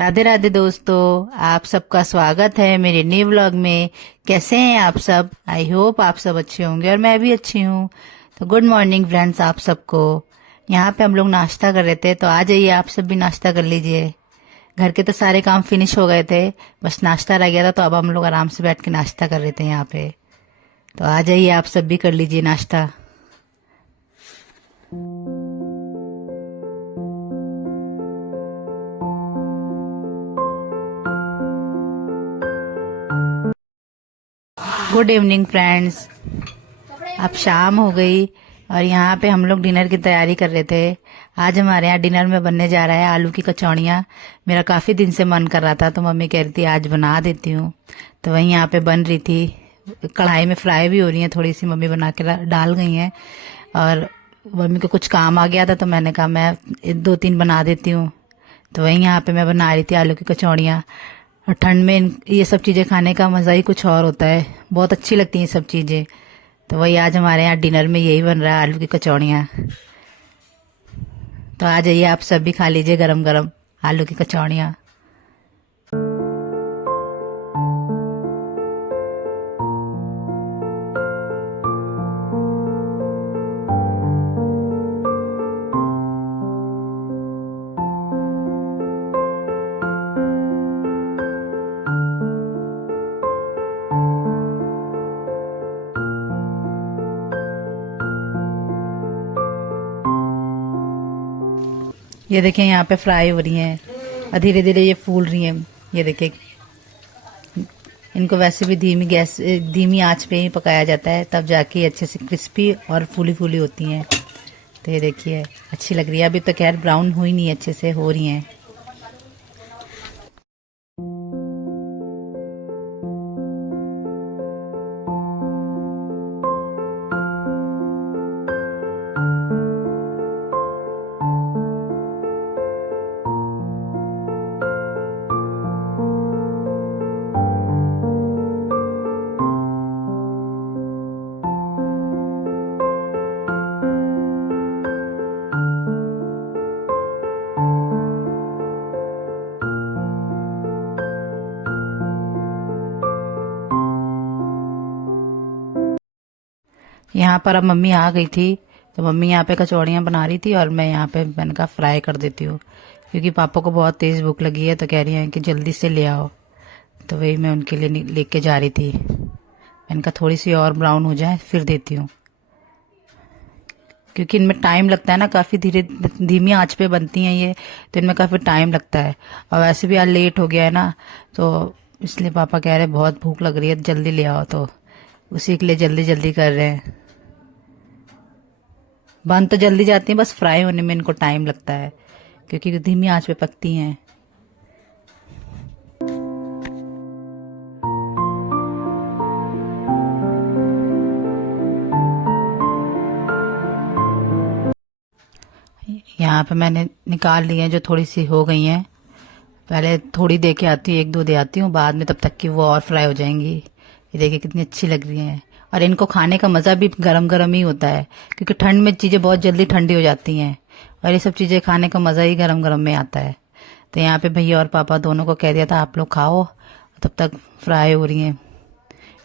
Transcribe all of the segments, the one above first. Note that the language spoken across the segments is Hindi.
राधे राधे दोस्तों, आप सबका स्वागत है मेरे न्यू व्लॉग में। कैसे हैं आप सब? आई होप आप सब अच्छे होंगे और मैं भी अच्छी हूँ। तो गुड मॉर्निंग फ्रेंड्स आप सबको। यहाँ पे हम लोग नाश्ता कर रहे थे, तो आ जाइए आप सब भी नाश्ता कर लीजिए। घर के तो सारे काम फिनिश हो गए थे, बस नाश्ता रह गया था, तो अब हम लोग आराम से बैठ के नाश्ता कर रहे थे यहाँ पे। तो आ जाइए आप सब भी कर लीजिए नाश्ता। Good evening friends. अब शाम हो गई और यहाँ पे हम लोग डिनर की तैयारी कर रहे थे। आज हमारे यहाँ डिनर में बनने जा रहा है आलू की कचौड़ियाँ। मेरा काफ़ी दिन से मन कर रहा था, तो मम्मी कह रही थी आज बना देती हूँ। तो वहीं यहाँ पे बन रही थी, कढ़ाई में फ्राई भी हो रही है, थोड़ी सी मम्मी बना के डाल गई हैं। और मम्मी को कुछ काम आ गया था, तो मैंने कहा मैं 2-3 बना देती हूँ। तो वहीं यहाँ पे मैं बना रही थी आलू की कचौड़ियाँ। और ठंड में ये सब चीज़ें खाने का मज़ा ही कुछ और होता है, बहुत अच्छी लगती हैं ये सब चीज़ें। तो वही आज हमारे यहाँ डिनर में यही बन रहा है, आलू की कचौड़ियाँ। तो आ जाइए आप सब भी खा लीजिए गरम गरम आलू की कचौड़ियाँ। ये देखिए यहाँ पे फ्राई हो रही हैं और धीरे धीरे ये फूल रही हैं। ये देखिए, इनको वैसे भी धीमी आंच पे ही पकाया जाता है, तब जाके अच्छे से क्रिस्पी और फूली फूली होती हैं। तो ये देखिए अच्छी लग रही है। अभी तो खैर ब्राउन हुई नहीं, अच्छे से हो रही हैं। यहाँ पर अब मम्मी आ गई थी, तो मम्मी यहाँ पे कचौड़ियाँ बना रही थी और मैं यहाँ पे मैंने कहा फ्राई कर देती हूँ, क्योंकि पापा को बहुत तेज़ भूख लगी है, तो कह रही हैं कि जल्दी से ले आओ। तो वही मैं उनके लिए लेके जा रही थी। मैंने कहा थोड़ी सी और ब्राउन हो जाए फिर देती हूँ, क्योंकि इनमें टाइम लगता है ना, काफ़ी धीमी आंच पे बनती हैं ये, तो इनमें काफ़ी टाइम लगता है। और वैसे भी आज लेट हो गया है ना, तो इसलिए पापा कह रहे बहुत भूख लग रही है, जल्दी ले आओ, तो उसी के लिए जल्दी जल्दी कर रहे हैं। बन तो जल्दी जाती हैं, बस फ्राई होने में इनको टाइम लगता है, क्योंकि धीमी आंच पे पकती हैं। यहाँ पे मैंने निकाल ली हैं, जो थोड़ी सी हो गई हैं। पहले थोड़ी दे के आती हूँ, 1-2 दे आती हूँ बाद में, तब तक कि वो और फ्राई हो जाएंगी। ये देखिए कितनी अच्छी लग रही हैं। और इनको खाने का मज़ा भी गरम गरम ही होता है, क्योंकि ठंड में चीज़ें बहुत जल्दी ठंडी हो जाती हैं, और ये सब चीज़ें खाने का मज़ा ही गरम गरम में आता है। तो यहाँ पे भैया और पापा दोनों को कह दिया था आप लोग खाओ, तब तक फ्राई हो रही हैं।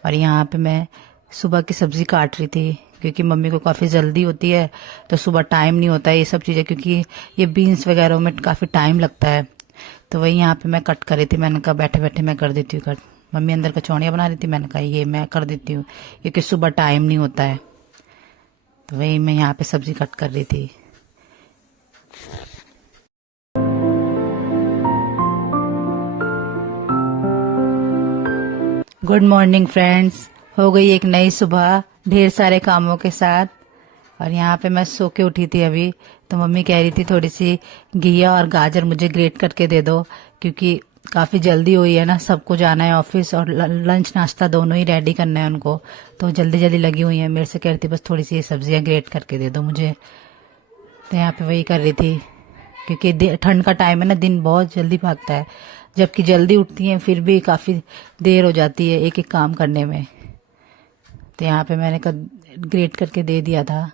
और यहाँ पे मैं सुबह की सब्ज़ी काट रही थी, क्योंकि मम्मी को काफ़ी जल्दी होती है, तो सुबह टाइम नहीं होता है ये सब चीज़ें, क्योंकि ये बीन्स वगैरह में काफ़ी टाइम लगता है। तो वही यहाँ पे मैं कट कर रही थी, मैंने कहा बैठे बैठे मैं कर देती हूँ कट। मम्मी अंदर कचौड़ियाँ बना रही थी, मैंने कहा ये मैं कर देती हूँ, क्योंकि सुबह टाइम नहीं होता है। तो वही मैं यहाँ पे सब्ज़ी कट कर रही थी। Good morning friends. हो गई एक नई सुबह ढेर सारे कामों के साथ। और यहाँ पे मैं सो के उठी थी अभी, तो मम्मी कह रही थी थोड़ी सी घिया और गाजर मुझे ग्रेट करके दे दो, क्योंकि काफ़ी जल्दी हुई है ना, सबको जाना है ऑफिस, और लंच नाश्ता दोनों ही रेडी करना है उनको, तो जल्दी जल्दी लगी हुई है। मेरे से कह रही थी बस थोड़ी सी सब्जियाँ ग्रेट करके दे दो मुझे। तो यहाँ पे वही कर रही थी, क्योंकि ठंड का टाइम है ना, दिन बहुत जल्दी भागता है, जबकि जल्दी उठती हैं फिर भी काफ़ी देर हो जाती है एक एक काम करने में। तो यहाँ पे मैंने ग्रेट करके दे दिया था।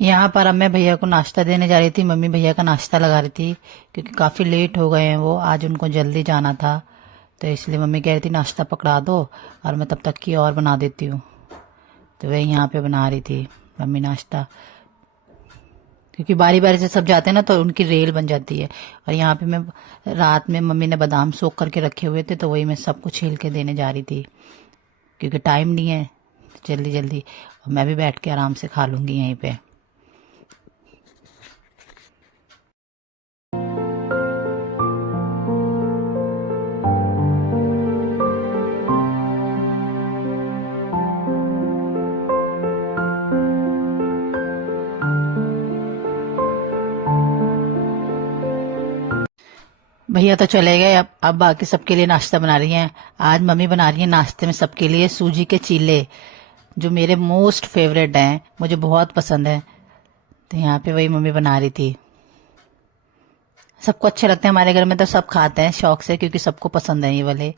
यहाँ पर अब मैं भैया को नाश्ता देने जा रही थी। मम्मी भैया का नाश्ता लगा रही थी क्योंकि काफ़ी लेट हो गए हैं वो, आज उनको जल्दी जाना था। तो इसलिए मम्मी कह रही थी नाश्ता पकड़ा दो और मैं तब तक की और बना देती हूँ। तो वही यहाँ पे बना रही थी मम्मी नाश्ता, क्योंकि बारी बारी से सब जाते हैं ना तो उनकी रेल बन जाती है। और यहाँ पे मैं रात में मम्मी ने बादाम सोख करके रखे हुए थे तो वही मैं सबको छील के देने जा रही थी, क्योंकि टाइम नहीं है, जल्दी जल्दी। और मैं भी बैठ के आराम से खा लूँगी यहीं पे। भैया तो चले गए, अब बाकी सबके लिए नाश्ता बना रही हैं। आज मम्मी बना रही है नाश्ते में सबके लिए सूजी के चीले, जो मेरे मोस्ट फेवरेट हैं, मुझे बहुत पसंद है। तो यहाँ पे वही मम्मी बना रही थी। सबको अच्छे लगते हैं हमारे घर में, तो सब खाते हैं शौक से, क्योंकि सबको पसंद है ये वाले।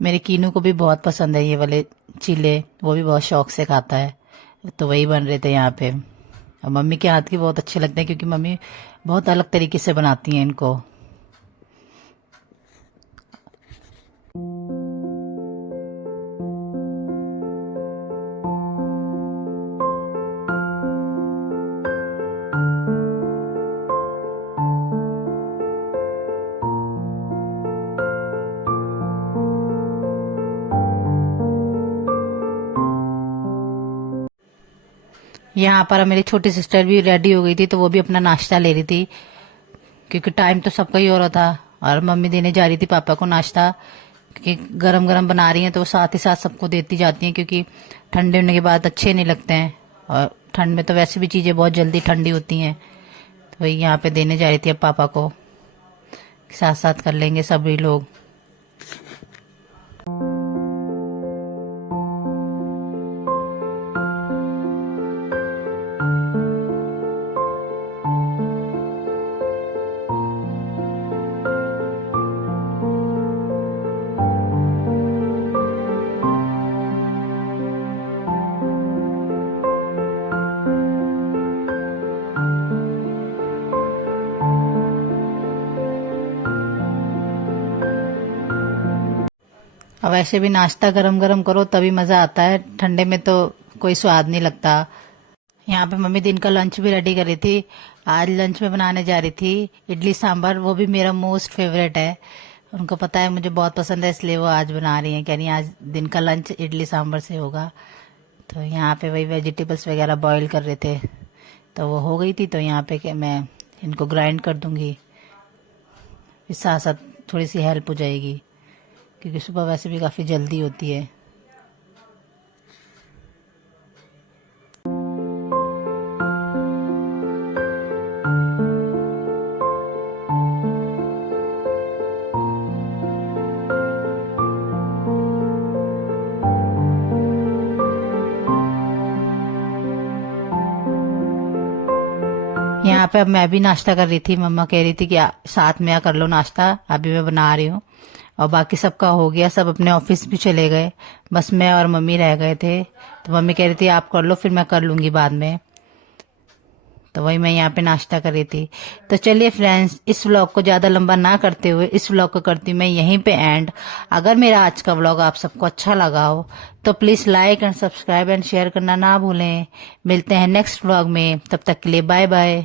मेरे कीनू को भी बहुत पसंद है ये वाले चीले, वो भी बहुत शौक से खाता है। तो वही बन रहे थे यहाँ पे। और मम्मी के हाथ की बहुत अच्छे लगते हैं, क्योंकि मम्मी बहुत अलग तरीके से बनाती हैं इनको। यहाँ पर मेरी छोटी सिस्टर भी रेडी हो गई थी, तो वो भी अपना नाश्ता ले रही थी, क्योंकि टाइम तो सबका ही हो रहा था। और मम्मी देने जा रही थी पापा को नाश्ता, क्योंकि गरम गरम बना रही हैं तो वो साथ ही साथ सबको देती जाती हैं, क्योंकि ठंडे होने के बाद अच्छे नहीं लगते हैं। और ठंड में तो वैसे भी चीज़ें बहुत जल्दी ठंडी होती हैं। तो वही यहाँ पे देने जा रही थी अब पापा को, साथ साथ कर लेंगे सभी लोग। अब ऐसे भी नाश्ता गरम गरम करो तभी मज़ा आता है, ठंडे में तो कोई स्वाद नहीं लगता। यहाँ पे मम्मी दिन का लंच भी रेडी कर रही थी। आज लंच में बनाने जा रही थी इडली सांभर, वो भी मेरा मोस्ट फेवरेट है। उनको पता है मुझे बहुत पसंद है, इसलिए वो आज बना रही हैं, कह रही हैं आज दिन का लंच इडली सांभर से होगा। तो यहाँ पे वही वेजिटेबल्स वगैरह बॉईल कर रहे थे, तो वो हो गई थी। तो यहाँ पे कि मैं इनको ग्राइंड कर दूंगी, फिर साथ साथ थोड़ी सी हेल्प हो जाएगी, क्योंकि सुबह वैसे भी काफ़ी जल्दी होती है। यहाँ पे अब मैं भी नाश्ता कर रही थी। मम्मा कह रही थी कि साथ में कर लो नाश्ता, अभी मैं बना रही हूँ। और बाकी सबका हो गया, सब अपने ऑफिस भी चले गए, बस मैं और मम्मी रह गए थे। तो मम्मी कह रही थी आप कर लो, फिर मैं कर लूँगी बाद में। तो वही मैं यहाँ पे नाश्ता कर रही थी। तो चलिए फ्रेंड्स, इस व्लॉग को ज़्यादा लंबा ना करते हुए इस व्लॉग को करती हूँ मैं यहीं पे एंड। अगर मेरा आज का व्लॉग आप सबको अच्छा लगा हो तो please like and subscribe and share करना ना भूलें। मिलते हैं नेक्स्ट व्लॉग में, तब तक के लिए बाय बाय।